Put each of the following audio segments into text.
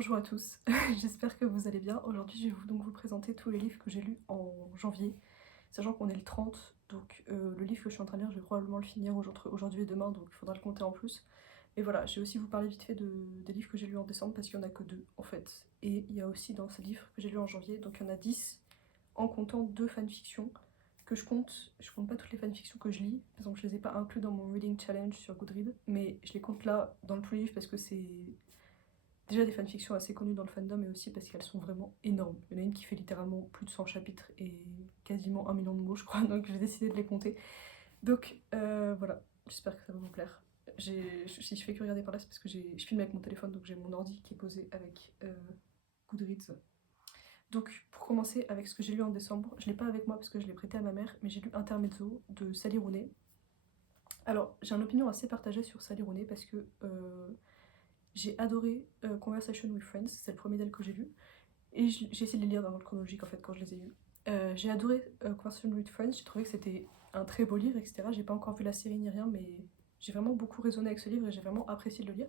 Bonjour à tous, j'espère que vous allez bien. Aujourd'hui, je vais donc vous présenter tous les livres que j'ai lus en janvier, sachant qu'on est le 30, donc le livre que je suis en train de lire, je vais probablement le finir aujourd'hui et demain, donc il faudra le compter en plus. Et voilà, je vais aussi vous parler vite fait des livres que j'ai lus en décembre, parce qu'il n'y en a que deux en fait. Et il y a aussi dans ces livres que j'ai lus en janvier, donc il y en a 10, en comptant deux fanfictions que je compte pas toutes les fanfictions que je lis, par exemple je les ai pas inclus dans mon reading challenge sur Goodreads, mais je les compte là dans le tout livre parce que c'est déjà des fanfictions assez connues dans le fandom et aussi parce qu'elles sont vraiment énormes. Il y en a une qui fait littéralement plus de 100 chapitres et quasiment 1 million de mots je crois, donc j'ai décidé de les compter. Donc voilà, j'espère que ça va vous plaire. Si je fais que regarder par là, c'est parce que je filme avec mon téléphone, donc j'ai mon ordi qui est posé avec Goodreads. Donc pour commencer avec ce que j'ai lu en décembre, je l'ai pas avec moi parce que je l'ai prêté à ma mère, mais j'ai lu Intermezzo de Sally Rooney. Alors j'ai une opinion assez partagée sur Sally Rooney parce que j'ai adoré Conversation with Friends, c'est le premier d'elle que j'ai lu. Et j'ai essayé de les lire dans l'ordre chronologique en fait quand je les ai lus. J'ai adoré Conversation with Friends, j'ai trouvé que c'était un très beau livre, etc. J'ai pas encore vu la série ni rien, mais j'ai vraiment beaucoup raisonné avec ce livre et j'ai vraiment apprécié de le lire.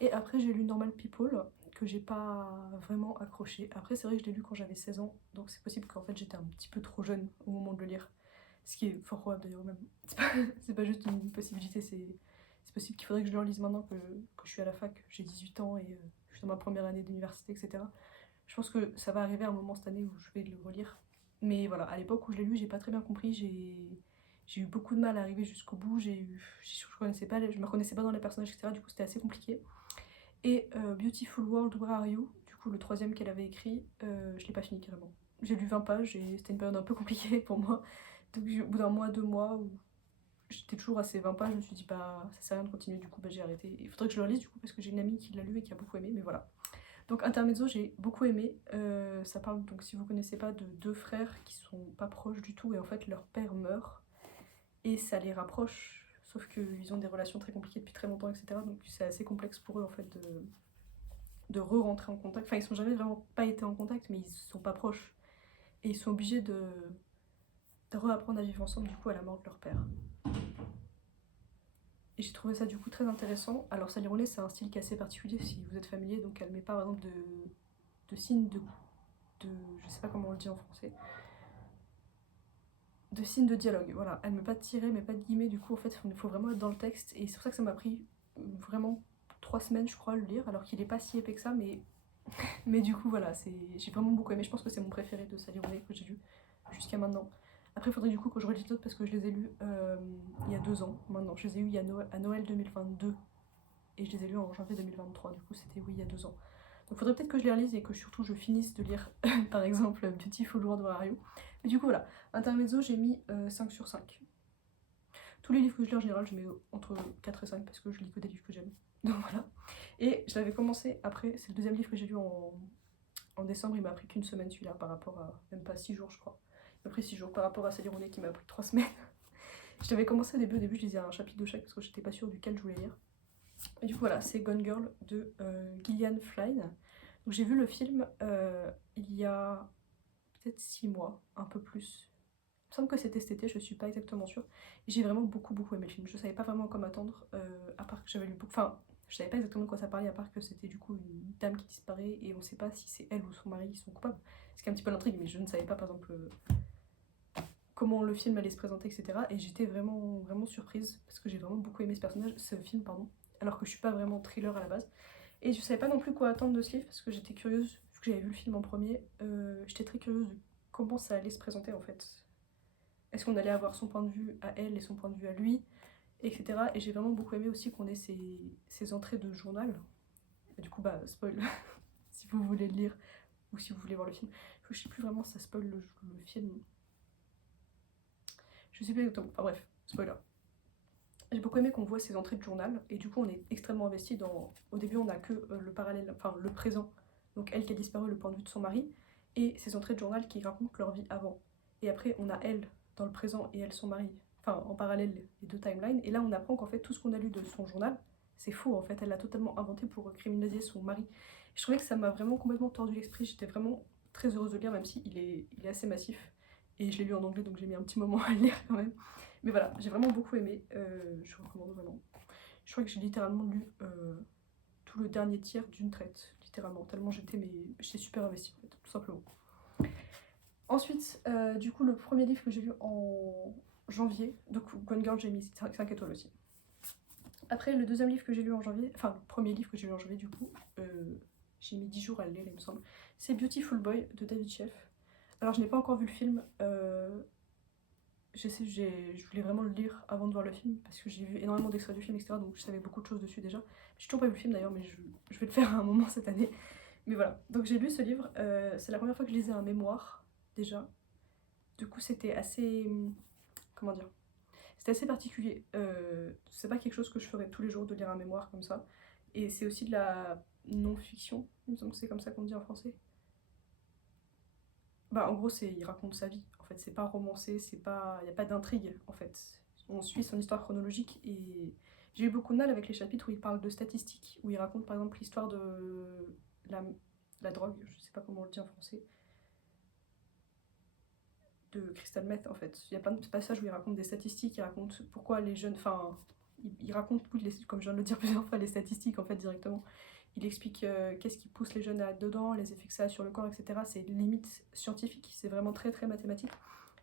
Et après j'ai lu Normal People, que j'ai pas vraiment accroché. Après c'est vrai que je l'ai lu quand j'avais 16 ans, donc c'est possible qu'en fait j'étais un petit peu trop jeune au moment de le lire. Ce qui est fort probable d'ailleurs même. C'est pas juste une possibilité, c'est possible qu'il faudrait que je le relise maintenant que je suis à la fac, j'ai 18 ans et je suis dans ma première année d'université, etc. Je pense que ça va arriver à un moment cette année où je vais le relire. Mais voilà, à l'époque où je l'ai lu, j'ai pas très bien compris, j'ai eu beaucoup de mal à arriver jusqu'au bout, je me reconnaissais pas dans les personnages, etc. Du coup c'était assez compliqué. Et Beautiful World, Where Are You, du coup le troisième qu'elle avait écrit, je l'ai pas fini carrément. J'ai lu 20 pages et c'était une période un peu compliquée pour moi. Donc au bout d'un mois, 2 mois, où j'étais toujours à ces 20 pages, je me suis dit bah ça sert à rien de continuer, du coup bah, j'ai arrêté. Il faudrait que je le relise du coup parce que j'ai une amie qui l'a lu et qui a beaucoup aimé, mais voilà. Donc Intermezzo, j'ai beaucoup aimé. Ça parle, donc si vous connaissez pas, de deux frères qui sont pas proches du tout et en fait leur père meurt et ça les rapproche. Sauf qu'ils ont des relations très compliquées depuis très longtemps, etc. Donc c'est assez complexe pour eux en fait de re-rentrer en contact. Enfin, ils sont jamais vraiment pas été en contact, mais ils sont pas proches. Et ils sont obligés de reapprendre à vivre ensemble du coup à la mort de leur père. Et j'ai trouvé ça du coup très intéressant. Alors Sally Rooney, c'est un style qui est assez particulier si vous êtes familier, donc elle met pas par exemple de signes de, je sais pas comment on le dit en français, de signes de dialogue, voilà. Elle met pas de tiret, mais pas de guillemets, du coup en fait il faut vraiment être dans le texte, et c'est pour ça que ça m'a pris vraiment 3 semaines je crois à le lire, alors qu'il est pas si épais que ça, mais du coup voilà, j'ai vraiment beaucoup aimé, je pense que c'est mon préféré de Sally Rooney que j'ai lu jusqu'à maintenant. Après il faudrait du coup que je relise d'autres parce que je les ai lus il y a 2 ans maintenant, je les ai eus à Noël 2022 et je les ai lus en janvier 2023, du coup c'était oui il y a 2 ans. Donc faudrait peut-être que je les relise et que surtout je finisse de lire par exemple Beautiful World of Wario. Mais du coup voilà, Intermezzo j'ai mis 5 sur 5. Tous les livres que je lis en général je mets entre 4 et 5 parce que je lis que des livres que j'aime. Donc voilà. Et je l'avais commencé après, c'est le deuxième livre que j'ai lu en décembre, il m'a pris qu'une semaine celui-là par rapport à, même pas 6 jours je crois. Il m'a pris 6 jours par rapport à Sally Rooney qui m'a pris 3 semaines. Je l'avais commencé au début je lisais un chapitre de chaque parce que j'étais pas sûre duquel je voulais lire. Et du coup voilà, c'est Gone Girl de Gillian Flynn. Donc j'ai vu le film il y a peut-être 6 mois, un peu plus. Il me semble que c'était cet été, je suis pas exactement sûre. Et j'ai vraiment beaucoup aimé le film. Je savais pas vraiment quoi m'attendre, à part que j'avais lu beaucoup. Enfin, je savais pas exactement de quoi ça parlait, à part que c'était du coup une dame qui disparaît et on sait pas si c'est elle ou son mari qui sont coupables. Ce qui est un petit peu l'intrigue, mais je ne savais pas par exemple comment le film allait se présenter, etc. Et j'étais vraiment surprise parce que j'ai vraiment beaucoup aimé ce film, pardon, alors que je suis pas vraiment thriller à la base. Et je savais pas non plus quoi attendre de ce livre parce que j'étais curieuse, vu que j'avais vu le film en premier, j'étais très curieuse de comment ça allait se présenter en fait. Est-ce qu'on allait avoir son point de vue à elle et son point de vue à lui, etc. Et j'ai vraiment beaucoup aimé aussi qu'on ait ces entrées de journal. Et du coup, bah, spoil, si vous voulez le lire ou si vous voulez voir le film. Je sais plus vraiment si ça spoil le film. Je sais plus exactement. Enfin bref, spoiler. J'ai beaucoup aimé qu'on voit ces entrées de journal et du coup on est extrêmement investi dans... Au début on a que le parallèle, enfin le présent, donc elle qui a disparu, le point de vue de son mari, et ces entrées de journal qui racontent leur vie avant. Et après on a elle dans le présent et elle son mari, enfin en parallèle les deux timelines, et là on apprend qu'en fait tout ce qu'on a lu de son journal, c'est faux en fait, elle l'a totalement inventé pour criminaliser son mari. Et je trouvais que ça m'a vraiment complètement tordu l'esprit, j'étais vraiment très heureuse de lire même si il est assez massif, et je l'ai lu en anglais donc j'ai mis un petit moment à le lire quand même. Mais voilà, j'ai vraiment beaucoup aimé, je recommande vraiment. Je crois que j'ai littéralement lu tout le dernier tiers d'une traite, littéralement, tellement j'étais super investie en fait, tout simplement. Ensuite, du coup, le premier livre que j'ai lu en janvier, donc Gone Girl, j'ai mis 5 étoiles aussi. Après, le deuxième livre que j'ai lu en janvier, enfin le premier livre que j'ai lu en janvier du coup, j'ai mis 10 jours à le lire il me semble, c'est Beautiful Boy de David Sheff. Alors je n'ai pas encore vu le film, je voulais vraiment le lire avant de voir le film parce que j'ai vu énormément d'extraits du film, etc. Donc je savais beaucoup de choses dessus déjà. J'ai toujours pas vu le film d'ailleurs, mais je vais le faire à un moment cette année. Mais voilà, donc j'ai lu ce livre, c'est la première fois que je lisais un mémoire déjà. Du coup c'était assez... comment dire, c'était assez particulier. C'est pas quelque chose que je ferais tous les jours de lire un mémoire comme ça. Et c'est aussi de la non-fiction, il me semble que c'est comme ça qu'on dit en français. Bah en gros il raconte sa vie, en fait c'est pas romancé, il n'y a pas d'intrigue en fait. On suit son histoire chronologique et j'ai eu beaucoup de mal avec les chapitres où il parle de statistiques, où il raconte par exemple l'histoire de la, la drogue, je sais pas comment on le dit en français, de crystal meth en fait. Il y a plein de passages où il raconte des statistiques, il raconte pourquoi les jeunes, enfin il raconte, comme je viens de le dire plusieurs fois, les statistiques en fait directement. Il explique qu'est-ce qui pousse les jeunes à être dedans, les effets que ça a sur le corps, etc. C'est limite scientifique, c'est vraiment très très mathématique.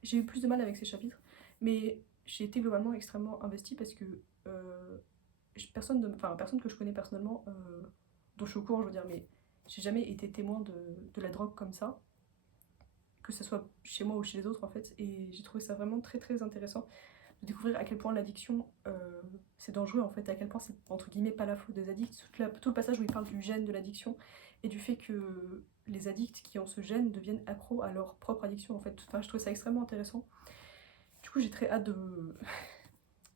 J'ai eu plus de mal avec ces chapitres, mais j'ai été globalement extrêmement investie parce que personne que je connais personnellement, dont je suis au courant, je veux dire, mais j'ai jamais été témoin de la drogue comme ça, que ce soit chez moi ou chez les autres en fait, et j'ai trouvé ça vraiment très très intéressant de découvrir à quel point l'addiction c'est dangereux en fait, à quel point c'est entre guillemets pas la faute des addicts. Tout le passage où il parle du gène de l'addiction et du fait que les addicts qui ont ce gène deviennent accros à leur propre addiction en fait. Enfin, je trouve ça extrêmement intéressant. Du coup, j'ai très hâte de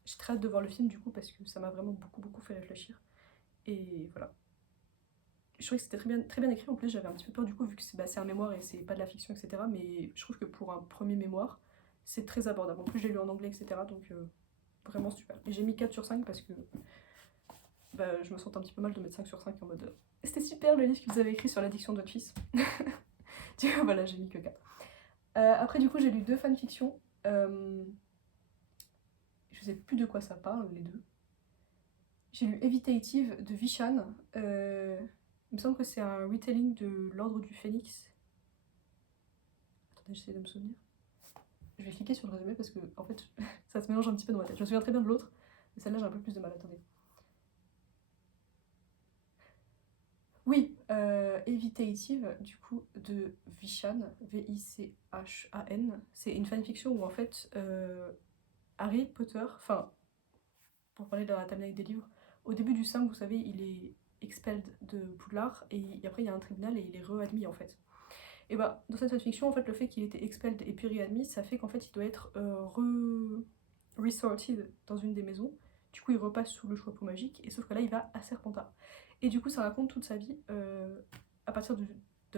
j'ai très hâte de voir le film du coup parce que ça m'a vraiment beaucoup fait réfléchir. Et voilà. Je trouvais que c'était très bien écrit. En plus, j'avais un petit peu peur du coup vu que c'est un mémoire et c'est pas de la fiction, etc. Mais je trouve que pour un premier mémoire, c'est très abordable. En plus, j'ai lu en anglais, etc. Donc vraiment super. Et j'ai mis 4 sur 5 parce que je me sens un petit peu mal de mettre 5 sur 5 en mode c'était super le livre que vous avez écrit sur l'addiction de votre fils. Du coup, voilà, j'ai mis que 4. Après, du coup, j'ai lu 2 fanfictions. Je sais plus de quoi ça parle, les deux. J'ai lu Evitative de Vishan. Il me semble que c'est un retelling de l'Ordre du Phénix. Attendez, j'essaie de me souvenir. Je vais cliquer sur le résumé parce que, en fait, ça se mélange un petit peu dans ma tête. Je me souviens très bien de l'autre, mais celle-là, j'ai un peu plus de mal. Attendez. Oui, Evitative, du coup, de Vishan, V-I-C-H-A-N. C'est une fanfiction où, en fait, Harry Potter, enfin, pour parler de la timeline des livres, au début du 5, vous savez, il est expelled de Poudlard, et après, il y a un tribunal et il est readmis, en fait. Et bah, dans cette fanfiction, en fait, le fait qu'il était expelled et puis readmis, ça fait qu'en fait, il doit être resorted dans une des maisons. Du coup, il repasse sous le chapeau magique, et sauf que là, il va à Serpentard. Et du coup, ça raconte toute sa vie à partir de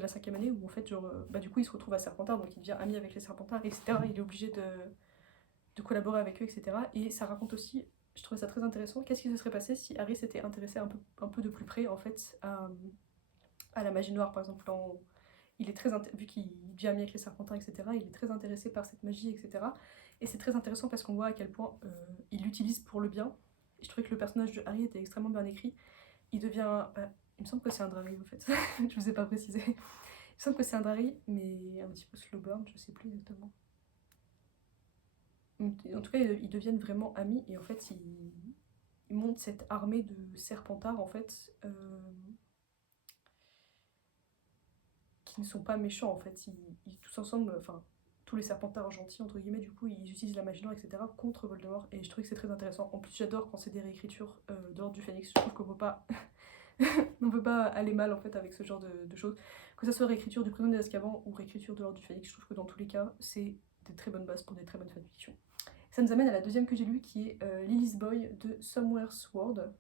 la 5e année où en fait, genre, du coup, il se retrouve à Serpentard, donc il devient ami avec les Serpentards, etc. Il est obligé de collaborer avec eux, etc. Et ça raconte aussi, je trouvais ça très intéressant, qu'est-ce qui se serait passé si Harry s'était intéressé un peu de plus près en fait à la magie noire, par exemple. Il est vu qu'il devient ami avec les Serpentards, etc. Il est très intéressé par cette magie, etc. Et c'est très intéressant parce qu'on voit à quel point il l'utilise pour le bien. Et je trouvais que le personnage de Harry était extrêmement bien écrit. Il devient... il me semble que c'est un Drarry en fait, je vous ai pas précisé. Il me semble que c'est un Drarry, mais un petit peu slow burn, je sais plus exactement. En tout cas, ils deviennent vraiment amis et en fait, ils montent cette armée de Serpentards en fait, qui ne sont pas méchants en fait. Ils tous ensemble, enfin, tous les Serpentards gentils entre guillemets, du coup, ils utilisent la magie noire, etc. contre Voldemort et je trouve que c'est très intéressant. En plus, j'adore quand c'est des réécritures de l'Ordre du Phénix. Je trouve qu'on peut pas on peut pas aller mal en fait avec ce genre de choses. Que ça soit réécriture du Prisonnier d'Azkaban ou réécriture de l'Ordre du Phénix, je trouve que dans tous les cas, c'est des très bonnes bases pour des très bonnes fanfictions. Ça nous amène à la deuxième que j'ai lue qui est Lily's Boy de Somewhere's World.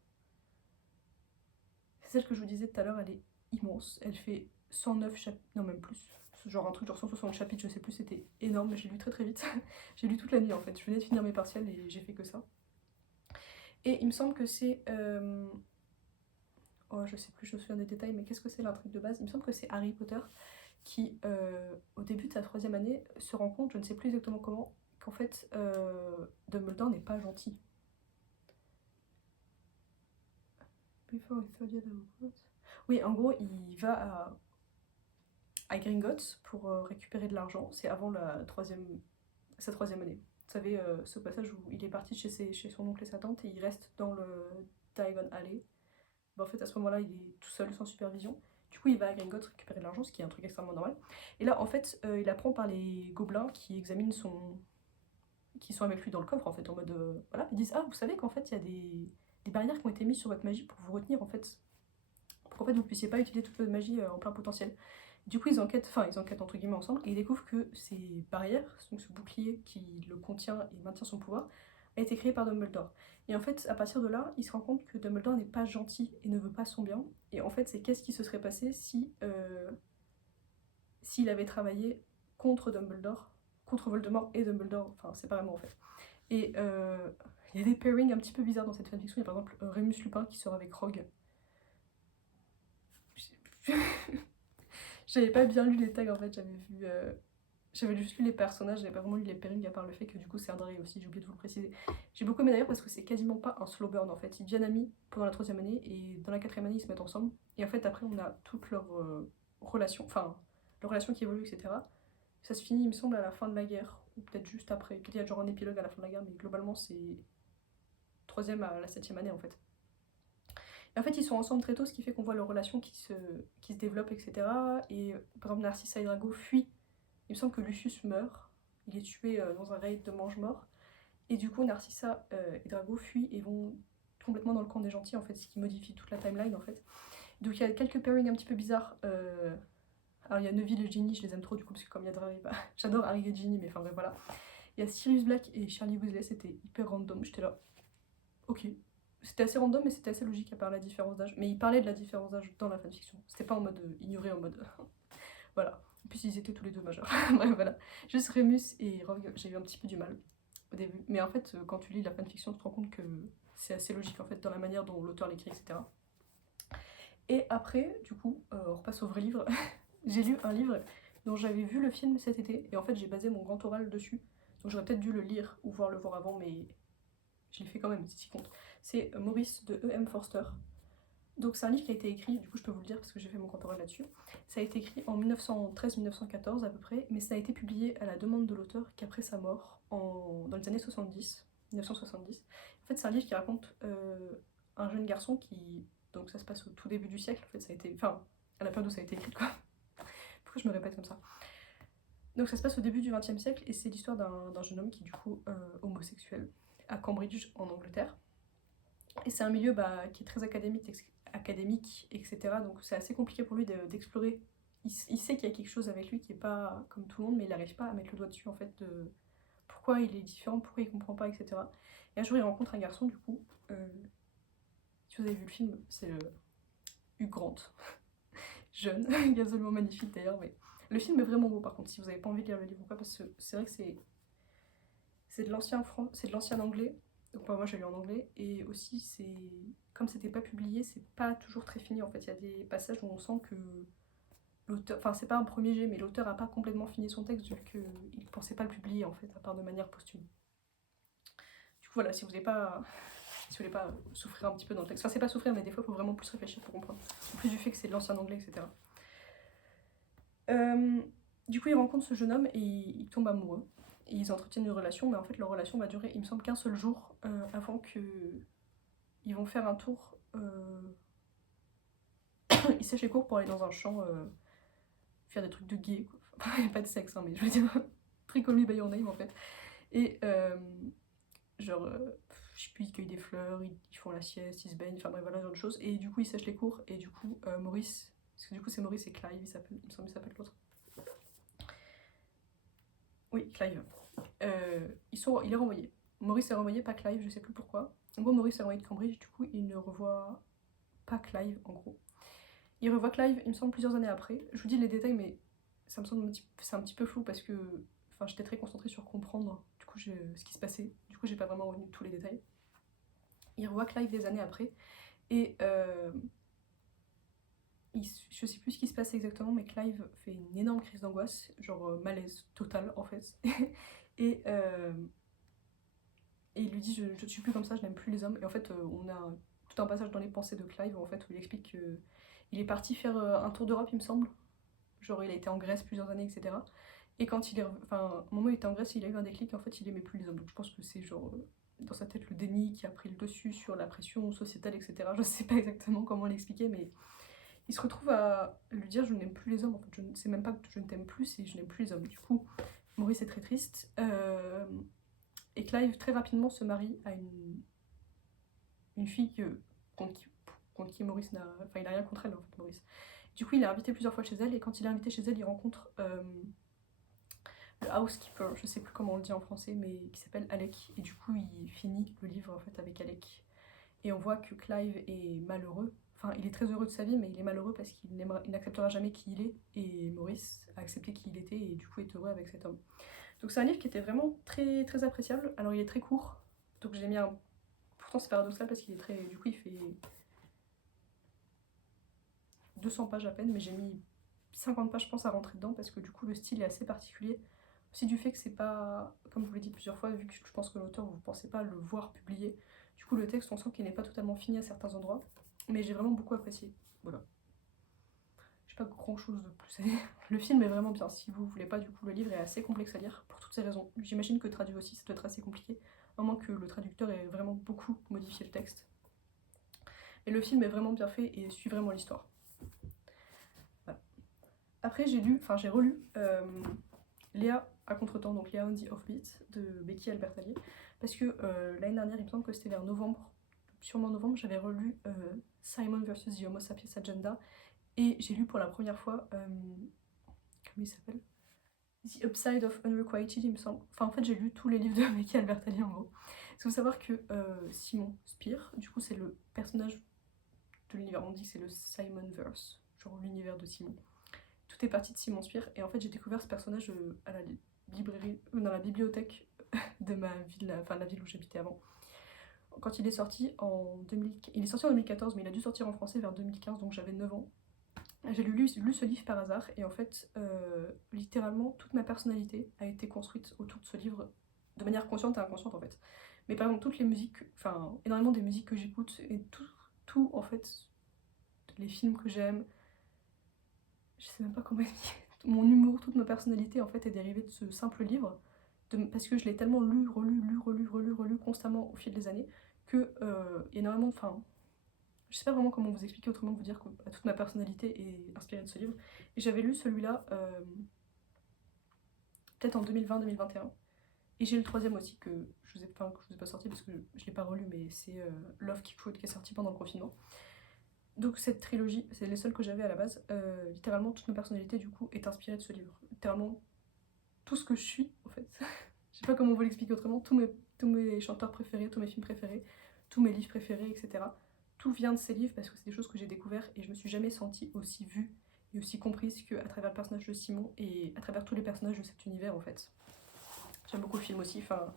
C'est celle que je vous disais tout à l'heure, elle est immense. Elle fait 109 chapitres, non même plus. Genre un truc genre 160 chapitres, je sais plus, c'était énorme, j'ai lu très vite. J'ai lu toute la nuit en fait, je venais de finir mes partiels et j'ai fait que ça. Et il me semble que c'est... Oh, je sais plus, je me souviens des détails, mais qu'est-ce que c'est l'intrigue de base? Il me semble que c'est Harry Potter qui, au début de sa 3e année, se rend compte, je ne sais plus exactement comment, qu'en fait, Dumbledore n'est pas gentil. Oui, en gros, il va à Gringotts pour récupérer de l'argent. C'est avant sa troisième année. Vous savez, ce passage où il est parti chez son oncle et sa tante et il reste dans le Diagon Alley. Bah, en fait, à ce moment-là, il est tout seul, sans supervision. Du coup, il va à Gringotts récupérer de l'argent, ce qui est un truc extrêmement normal. Et là, en fait, il apprend par les gobelins qui examinent qui sont avec lui dans le coffre, en fait, en mode... voilà, ils disent, ah, vous savez qu'en fait, il y a des barrières qui ont été mises sur votre magie pour vous retenir, en fait. Pour qu'en fait, vous ne puissiez pas utiliser toute votre magie en plein potentiel. Du coup, ils enquêtent entre guillemets ensemble, et ils découvrent que ces barrières, donc ce bouclier qui le contient et maintient son pouvoir, a été créé par Dumbledore. Et en fait, à partir de là, il se rend compte que Dumbledore n'est pas gentil et ne veut pas son bien. Et en fait, c'est qu'est-ce qui se serait passé si s'il avait travaillé contre Dumbledore, contre Voldemort et Dumbledore, enfin séparément en fait. Et il y a des pairings un petit peu bizarres dans cette fanfiction. Il y a par exemple Rémus Lupin qui sort avec Rogue. J'avais pas bien lu les tags en fait, j'avais juste lu les personnages, j'avais pas vraiment lu les pairings à part le fait que du coup c'est un drag aussi, j'ai oublié de vous le préciser. J'ai beaucoup aimé d'ailleurs parce que c'est quasiment pas un slow burn en fait, ils deviennent amis pendant la troisième année et dans la quatrième année ils se mettent ensemble et en fait après on a toute leur relation, enfin leur relation qui évolue etc. Ça se finit il me semble à la fin de la guerre, ou peut-être juste après, peut-être il y a genre un épilogue à la fin de la guerre mais globalement c'est troisième à la septième année en fait. Et en fait, ils sont ensemble très tôt, ce qui fait qu'on voit leur relation qui se développe, etc. Et par exemple, Narcissa et Drago fuient. Il me semble que Lucius meurt. Il est tué dans un raid de mange-mort. Et du coup, Narcissa et Drago fuient et vont complètement dans le camp des gentils, en fait, ce qui modifie toute la timeline, en fait. Donc il y a quelques pairings un petit peu bizarres. Alors il y a Neville et Ginny, je les aime trop du coup, parce que comme il y a Harry, bah, j'adore Harry et Ginny, mais enfin bref, voilà. Il y a Sirius Black et Charlie Weasley, c'était hyper random, j'étais là. Ok, c'était assez random, mais c'était assez logique à part la différence d'âge. Mais il parlait de la différence d'âge dans la fanfiction. C'était pas en mode ignoré, en mode. Voilà. En plus, ils étaient tous les deux majeurs. Bref, voilà. Juste Remus et Rogue, j'ai eu un petit peu du mal au début. Mais en fait, quand tu lis la fanfiction, tu te rends compte que c'est assez logique en fait dans la manière dont l'auteur l'écrit, etc. Et après, du coup, on repasse au vrai livre. J'ai lu un livre dont j'avais vu le film cet été et en fait, j'ai basé mon grand oral dessus. Donc j'aurais peut-être dû le lire ou le voir avant, mais je l'ai fait quand même, c'est ce qui compte. C'est Maurice de E.M. Forster. Donc c'est un livre qui a été écrit, du coup je peux vous le dire parce que j'ai fait mon cantoral là-dessus. Ça a été écrit en 1913-1914 à peu près, mais ça a été publié à la demande de l'auteur qu'après sa mort, dans les années 70, 1970. En fait c'est un livre qui raconte un jeune garçon qui... Donc ça se passe au tout début du siècle, en fait ça a été... Enfin, à la période où ça a été écrit quoi. Pourquoi je me répète comme ça? Donc ça se passe au début du XXe siècle et c'est l'histoire d'un jeune homme qui est du coup homosexuel à Cambridge en Angleterre. Et c'est un milieu qui est très académique, etc. Donc c'est assez compliqué pour lui d'explorer. Il sait qu'il y a quelque chose avec lui qui est pas comme tout le monde, mais il n'arrive pas à mettre le doigt dessus en fait de pourquoi il est différent, pourquoi il comprend pas, etc. Et un jour il rencontre un garçon du coup. Si vous avez vu le film, c'est Hugh Grant, jeune, il est absolument magnifique d'ailleurs. Mais le film est vraiment beau par contre. Si vous n'avez pas envie de lire le livre ou pas, parce que c'est vrai que c'est de l'ancien anglais. Donc moi j'ai lu en anglais et aussi c'est comme c'était pas publié, c'est pas toujours très fini en fait. Il y a des passages où on sent que l'auteur, enfin c'est pas un premier jet, mais l'auteur a pas complètement fini son texte vu qu'il pensait pas le publier en fait, à part de manière posthume. Du coup voilà, si vous voulez pas souffrir un petit peu dans le texte, enfin c'est pas souffrir, mais des fois il faut vraiment plus réfléchir pour comprendre. En plus du fait que c'est de l'ancien anglais, etc. Du coup il rencontre ce jeune homme et il tombe amoureux. Et ils entretiennent une relation, mais en fait leur relation va durer, il me semble, qu'un seul jour avant que ils vont faire un tour. Ils sèchent les cours pour aller dans un champ faire des trucs de gay. Enfin, il n'y a pas de sexe, hein, mais je veux dire, très Call Me By Your Name en fait. Et genre, je sais plus, ils cueillent des fleurs, ils font la sieste, ils se baignent, enfin bref, voilà, genre de choses. Et du coup, ils sèchent les cours, et du coup, Maurice, parce que du coup, c'est Maurice et Clive, il me semble qu'il s'appelle l'autre. Oui, Clive. Il est renvoyé. Maurice est renvoyé, pas Clive, je sais plus pourquoi. En gros, Maurice est renvoyé de Cambridge, du coup, il ne revoit pas Clive, en gros. Il revoit Clive, il me semble, plusieurs années après. Je vous dis les détails, mais ça me semble c'est un petit peu flou parce que j'étais très concentrée sur comprendre du coup, ce qui se passait. Du coup, j'ai pas vraiment retenu tous les détails. Il revoit Clive des années après et je sais plus ce qui se passe exactement, mais Clive fait une énorme crise d'angoisse, genre malaise total en fait. et, et il lui dit je ne suis plus comme ça, je n'aime plus les hommes. Et en fait, on a tout un passage dans les pensées de Clive en fait, où il explique que Il est parti faire un tour d'Europe, il me semble. Genre il a été en Grèce plusieurs années, etc. Et quand il est... Enfin, au moment où il était en Grèce, il a eu un déclic, en fait il aimait plus les hommes. Donc je pense que c'est genre dans sa tête le déni qui a pris le dessus sur la pression sociétale, etc. Je sais pas exactement comment l'expliquer, mais il se retrouve à lui dire je n'aime plus les hommes. En fait, c'est même pas que je ne t'aime plus, c'est je n'aime plus les hommes. Du coup, Maurice est très triste. Et Clive très rapidement se marie à une fille contre qui Maurice n'a... Enfin, il n'a rien contre elle en fait, Maurice. Du coup, il est invité plusieurs fois chez elle, et quand il est invité chez elle, il rencontre le housekeeper, je sais plus comment on le dit en français, mais qui s'appelle Alec. Et du coup, il finit le livre en fait avec Alec. Et on voit que Clive est malheureux. Enfin, il est très heureux de sa vie, mais il est malheureux parce qu'il n'acceptera jamais qui il est. Et Maurice a accepté qui il était et du coup est heureux avec cet homme. Donc c'est un livre qui était vraiment très, très appréciable. Alors il est très court, donc j'ai mis un... Pourtant c'est paradoxal parce qu'il est très... Du coup il fait 200 pages à peine, mais j'ai mis 50 pages je pense à rentrer dedans parce que du coup le style est assez particulier. Aussi du fait que c'est pas, comme je vous l'ai dit plusieurs fois, vu que je pense que l'auteur vous ne pensez pas le voir publié, du coup le texte on sent qu'il n'est pas totalement fini à certains endroits, mais j'ai vraiment beaucoup apprécié. Voilà. J'ai pas grand chose de plus à dire. Le film est vraiment bien, si vous voulez pas, du coup le livre est assez complexe à lire pour toutes ces raisons. J'imagine que traduire aussi ça doit être assez compliqué, à moins que le traducteur ait vraiment beaucoup modifié le texte. Et le film est vraiment bien fait et suit vraiment l'histoire. Voilà. Après j'ai relu Léa à contre-temps, donc Léa on the Offbeat de Becky Albertalli, parce que l'année dernière, il me semble que c'était vers novembre, sûrement novembre, j'avais relu Simon vs the Homo Sapiens Agenda, et j'ai lu pour la première fois, comment il s'appelle, The Upside of Unrequited, il me semble. Enfin, en fait, j'ai lu tous les livres de Becky Albertalli en gros. Il faut savoir que Simon Spear, du coup, c'est le personnage de l'univers, on dit que c'est le Simonverse, genre l'univers de Simon. Tout est parti de Simon Spear, et en fait, j'ai découvert ce personnage à la librairie, dans la bibliothèque de ma ville, enfin la ville où j'habitais avant. Quand il est sorti il est sorti en 2014, mais il a dû sortir en français vers 2015, donc j'avais 9 ans. J'ai lu ce livre par hasard, et en fait, littéralement, toute ma personnalité a été construite autour de ce livre, de manière consciente et inconsciente en fait. Mais par exemple, toutes les musiques, enfin, énormément des musiques que j'écoute, et tout en fait, les films que j'aime, je sais même pas comment expliquer, mon humour, toute ma personnalité en fait est dérivée de ce simple livre, parce que je l'ai tellement relu constamment au fil des années, que énormément, enfin, je sais pas vraiment comment vous expliquer autrement que vous dire que toute ma personnalité est inspirée de ce livre. Et j'avais lu celui-là peut-être en 2020-2021. Et j'ai le troisième aussi que je vous ai pas sorti parce que je l'ai pas relu, mais c'est Love Kick Fruit qui est sorti pendant le confinement. Donc cette trilogie, c'est les seuls que j'avais à la base. Littéralement toute ma personnalité du coup est inspirée de ce livre. Littéralement tout ce que je suis en fait. Je sais pas comment vous l'expliquer autrement. Tous mes chanteurs préférés, tous mes films préférés, tous mes livres préférés, etc. Tout vient de ces livres parce que c'est des choses que j'ai découvertes et je me suis jamais sentie aussi vue et aussi comprise qu'à travers le personnage de Simon et à travers tous les personnages de cet univers en fait. J'aime beaucoup le film aussi. Enfin,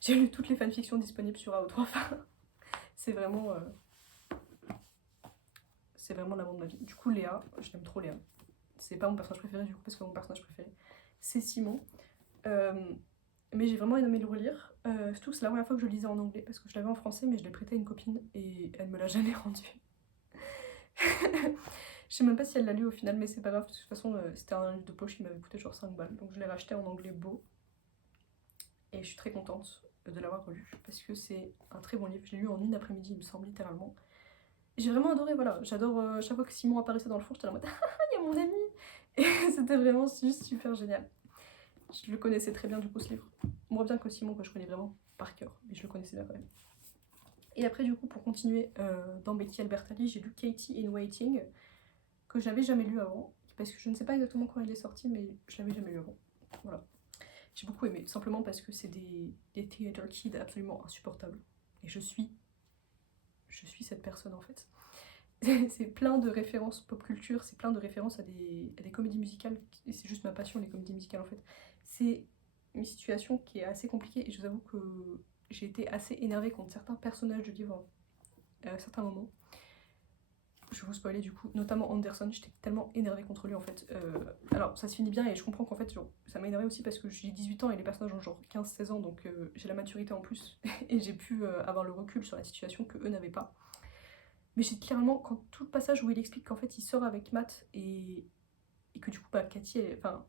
j'ai lu toutes les fanfictions disponibles sur AO3. Enfin, c'est vraiment l'amour de ma vie. Du coup, Léa, je l'aime trop Léa. C'est pas mon personnage préféré du coup parce que mon personnage préféré c'est Simon. Mais j'ai vraiment aimé le relire. Surtout que c'est la première fois que je le lisais en anglais parce que je l'avais en français mais je l'ai prêté à une copine et elle me l'a jamais rendu. Je sais même pas si elle l'a lu au final, mais c'est pas grave parce que de toute façon c'était un livre de poche qui m'avait coûté genre 5 balles, donc je l'ai racheté en anglais beau et je suis très contente de l'avoir relu parce que c'est un très bon livre. Je l'ai lu en une après-midi, il me semble, littéralement. J'ai vraiment adoré, voilà. J'adore chaque fois que Simon apparaissait dans le fond, j'étais en mode ah, il y a mon ami. Et c'était vraiment juste super génial. Je le connaissais très bien du coup ce livre. Moins bien que Simon que je connais vraiment par cœur, mais je le connaissais bien quand même. Et après du coup pour continuer dans Becky Albertalli, j'ai lu Katie in Waiting, que j'avais jamais lu avant, parce que je ne sais pas exactement quand il est sorti, mais je l'avais jamais lu avant. Voilà. J'ai beaucoup aimé, simplement parce que c'est des theater kids absolument insupportables. Et je suis cette personne en fait. C'est plein de références pop culture, c'est plein de références à des comédies musicales, et c'est juste ma passion les comédies musicales en fait. C'est une situation qui est assez compliquée et je vous avoue que j'ai été assez énervée contre certains personnages du livre à certains moments. Je vais vous spoiler du coup, notamment Anderson, j'étais tellement énervée contre lui en fait. Alors ça se finit bien et je comprends qu'en fait genre, ça m'a énervée aussi parce que j'ai 18 ans et les personnages ont genre 15-16 ans, donc j'ai la maturité en plus et j'ai pu avoir le recul sur la situation que eux n'avaient pas. Mais j'ai littéralement, quand tout le passage où il explique qu'en fait il sort avec Matt et que du coup, bah, Cathy, enfin,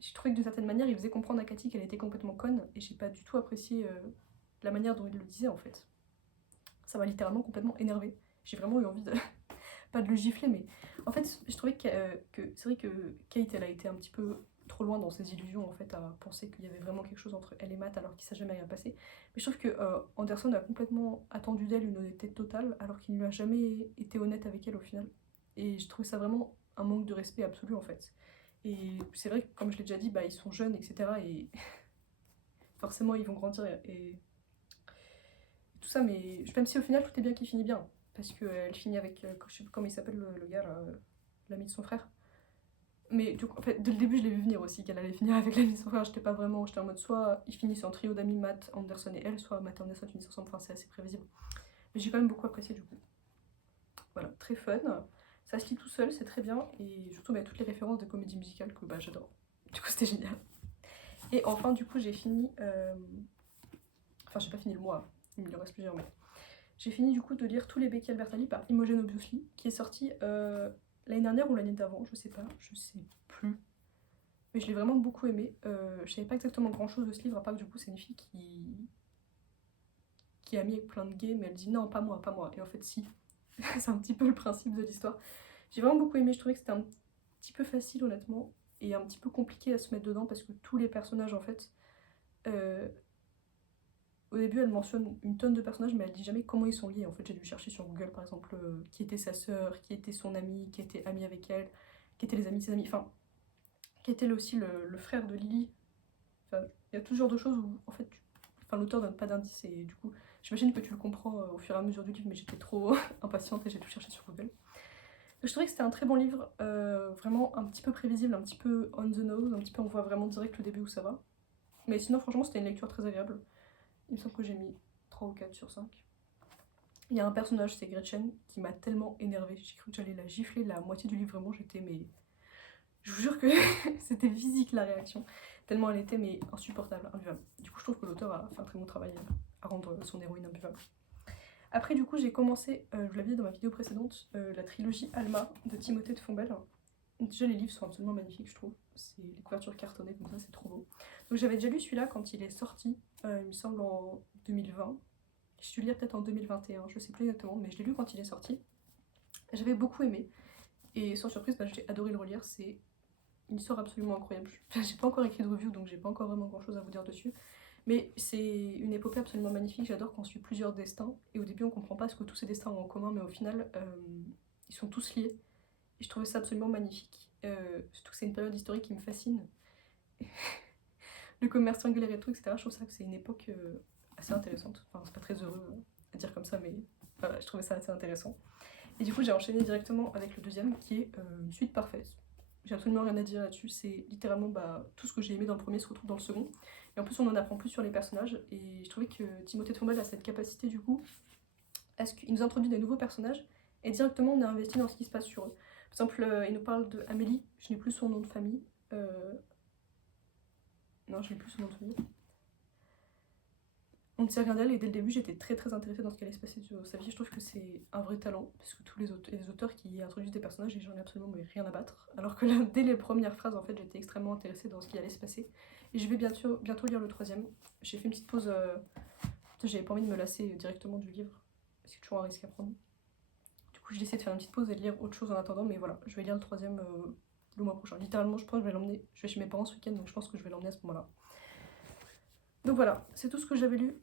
j'ai trouvé que d'une certaine manière, il faisait comprendre à Cathy qu'elle était complètement conne, et j'ai pas du tout apprécié la manière dont il le disait en fait. Ça m'a littéralement complètement énervée. J'ai vraiment eu envie de, pas de le gifler, mais en fait, je trouvais que c'est vrai que Kate, elle a été un petit peu trop loin dans ses illusions en fait, à penser qu'il y avait vraiment quelque chose entre elle et Matt alors qu'il s'est jamais rien passé. Mais je trouve que Anderson a complètement attendu d'elle une honnêteté totale alors qu'il ne lui a jamais été honnête avec elle au final. Et je trouvais ça vraiment un manque de respect absolu en fait. Et c'est vrai que comme je l'ai déjà dit, bah, ils sont jeunes, etc. Et forcément ils vont grandir et tout ça, mais même si au final tout est bien qui finit bien. Parce qu'elle finit avec, je sais plus comment il s'appelle le gars là, l'ami de son frère. Mais du coup, en fait, dès le début, je l'ai vu venir aussi, qu'elle allait finir avec l'ami de son frère. J'étais pas vraiment, j'étais en mode soit ils finissent en trio d'amis Matt, Anderson et elle, soit Matt et Anderson finissent ensemble. Enfin, c'est assez prévisible. Mais j'ai quand même beaucoup apprécié du coup. Voilà, très fun. Ça se lit tout seul, c'est très bien. Et surtout, bah, toutes les références de comédie musicale que bah, j'adore. Du coup, c'était génial. Et enfin, du coup, j'ai fini. Enfin, j'ai pas fini le mois, il me en reste plusieurs, mais. J'ai fini du coup de lire tous les Becky Albertalli par Imogen Obviously, qui est sorti l'année dernière ou l'année d'avant, je sais pas, je sais plus. Mais je l'ai vraiment beaucoup aimé. Je savais pas exactement grand chose de ce livre, à part que du coup c'est une fille qui est amie avec plein de gays, mais elle dit non, pas moi, pas moi. Et en fait, si. C'est un petit peu le principe de l'histoire. J'ai vraiment beaucoup aimé, je trouvais que c'était un petit peu facile honnêtement, et un petit peu compliqué à se mettre dedans parce que tous les personnages en fait. euh, Au début, elle mentionne une tonne de personnages, mais elle dit jamais comment ils sont liés. En fait, j'ai dû chercher sur Google, par exemple, qui était sa sœur, qui était son ami, qui était ami avec elle, qui étaient les amis de ses amis, enfin, qui était aussi le frère de Lily. Enfin, il y a tout ce genre de choses où, en fait, enfin, l'auteur donne pas d'indices et du coup, j'imagine que tu le comprends au fur et à mesure du livre, mais j'étais trop impatiente et j'ai tout cherché sur Google. Donc, je trouvais que c'était un très bon livre, vraiment un petit peu prévisible, un petit peu on the nose, un petit peu on voit vraiment direct le début où ça va. Mais sinon, franchement, c'était une lecture très agréable. Il me semble que j'ai mis 3 ou 4 sur 5. Il y a un personnage, c'est Gretchen, qui m'a tellement énervée. J'ai cru que j'allais la gifler la moitié du livre, vraiment, j'étais mais... Je vous jure que c'était physique la réaction, tellement elle était mais insupportable, imbuvable. Du coup, je trouve que l'auteur a fait un très bon travail à rendre son héroïne imbuvable. Après, du coup, j'ai commencé, je vous l'avais dit dans ma vidéo précédente, la trilogie Alma de Timothée de Fombelle. Déjà, les livres sont absolument magnifiques, je trouve. C'est les couvertures cartonnées comme ça, c'est trop beau. Donc, j'avais déjà lu celui-là quand il est sorti, il me semble en 2020. Je suis lire peut-être en 2021, je sais plus exactement, mais je l'ai lu quand il est sorti. J'avais beaucoup aimé. Et sans surprise, bah, j'ai adoré le relire. C'est une histoire absolument incroyable. J'ai pas encore écrit de review, donc j'ai pas encore vraiment grand chose à vous dire dessus. Mais c'est une épopée absolument magnifique. J'adore qu'on suit plusieurs destins. Et au début, on comprend pas ce que tous ces destins ont en commun, mais au final, ils sont tous liés. Et je trouvais ça absolument magnifique. Surtout que c'est une période historique qui me fascine. Le commerce triangulaire et tout, etc. Je trouve ça que c'est une époque assez intéressante. Enfin, c'est pas très heureux à dire comme ça, mais voilà, je trouvais ça assez intéressant. Et du coup, j'ai enchaîné directement avec le deuxième, qui est une suite parfaite. J'ai absolument rien à dire là-dessus. C'est littéralement tout ce que j'ai aimé dans le premier se retrouve dans le second. Et en plus, on en apprend plus sur les personnages. Et je trouvais que Timothée de Fombelle a cette capacité, du coup, à ce qu'il nous introduit des nouveaux personnages et directement on est investi dans ce qui se passe sur eux. Par exemple, il nous parle de Amélie, je n'ai plus son nom de famille. Non, je n'ai plus son nom de famille. On ne sait rien d'elle et dès le début j'étais très intéressée dans ce qui allait se passer sur sa vie. Je trouve que c'est un vrai talent parce que tous les auteurs qui introduisent des personnages et j'en ai absolument rien à battre. Alors que là, dès les premières phrases en fait j'étais extrêmement intéressée dans ce qui allait se passer. Et je vais bientôt lire le troisième. J'ai fait une petite pause, j'avais pas envie de me lasser directement du livre. C'est toujours un risque à prendre. Du coup j'ai essayé de faire une petite pause et de lire autre chose en attendant, mais voilà, je vais lire le troisième le mois prochain. Littéralement je pense que je vais l'emmener, je vais chez mes parents ce week-end donc je pense que je vais l'emmener à ce moment-là. Donc voilà, c'est tout ce que j'avais lu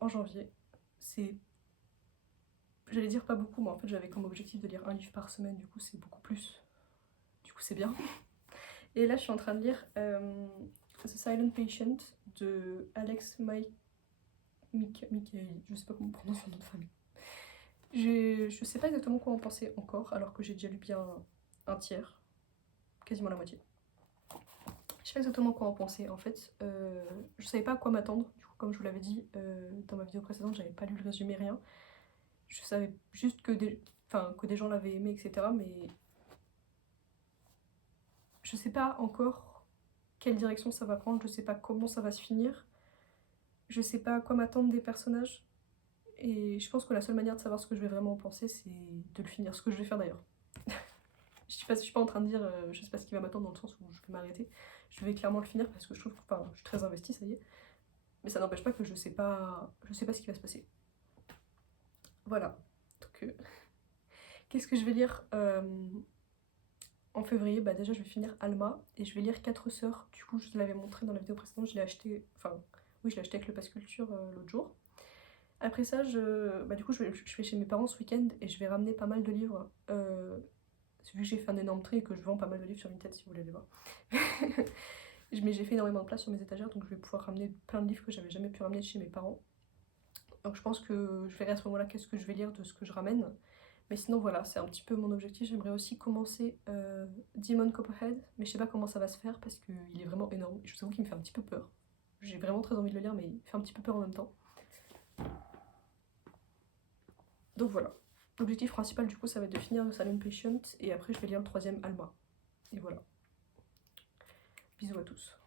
en janvier. C'est, j'allais dire pas beaucoup, mais en fait j'avais comme objectif de lire un livre par semaine, du coup c'est beaucoup plus. Du coup c'est bien. Et là je suis en train de lire The Silent Patient de Alex Michaeli, je sais pas comment on prononce son nom de famille. Je sais pas exactement quoi en penser encore, alors que j'ai déjà lu bien un tiers, quasiment la moitié. Je sais pas exactement quoi en penser en fait. Je savais pas à quoi m'attendre. Du coup, comme je vous l'avais dit dans ma vidéo précédente, j'avais pas lu le résumé, rien. Je savais juste que des gens l'avaient aimé, etc. Mais je sais pas encore quelle direction ça va prendre. Je sais pas comment ça va se finir. Je sais pas à quoi m'attendre des personnages. Et je pense que la seule manière de savoir ce que je vais vraiment en penser, c'est de le finir, ce que je vais faire d'ailleurs. Je suis pas en train de dire je sais pas ce qui va m'attendre dans le sens où je vais m'arrêter. Je vais clairement le finir parce que je trouve que je suis très investie, ça y est. Mais ça n'empêche pas que je sais pas ce qui va se passer. Voilà. Donc qu'est-ce que je vais lire en février? Bah déjà je vais finir Alma et je vais lire 4 sœurs. Du coup je te l'avais montré dans la vidéo précédente, je l'ai acheté, oui je l'ai acheté avec le pass culture l'autre jour. Après ça, du coup, je vais chez mes parents ce week-end et je vais ramener pas mal de livres. Vu que j'ai fait un énorme tri et que je vends pas mal de livres sur Vinted si vous voulez les voir. Mais j'ai fait énormément de place sur mes étagères, donc je vais pouvoir ramener plein de livres que j'avais jamais pu ramener de chez mes parents. Donc je pense que je verrai à ce moment-là qu'est-ce que je vais lire de ce que je ramène. Mais sinon voilà, c'est un petit peu mon objectif. J'aimerais aussi commencer Demon Copperhead, mais je sais pas comment ça va se faire parce qu'il est vraiment énorme. Et je vous avoue qu'il me fait un petit peu peur. J'ai vraiment très envie de le lire, mais il fait un petit peu peur en même temps. Donc voilà. L'objectif principal du coup ça va être de finir le Silent Patient et après je vais lire le 3e Alma. Et voilà. Bisous à tous.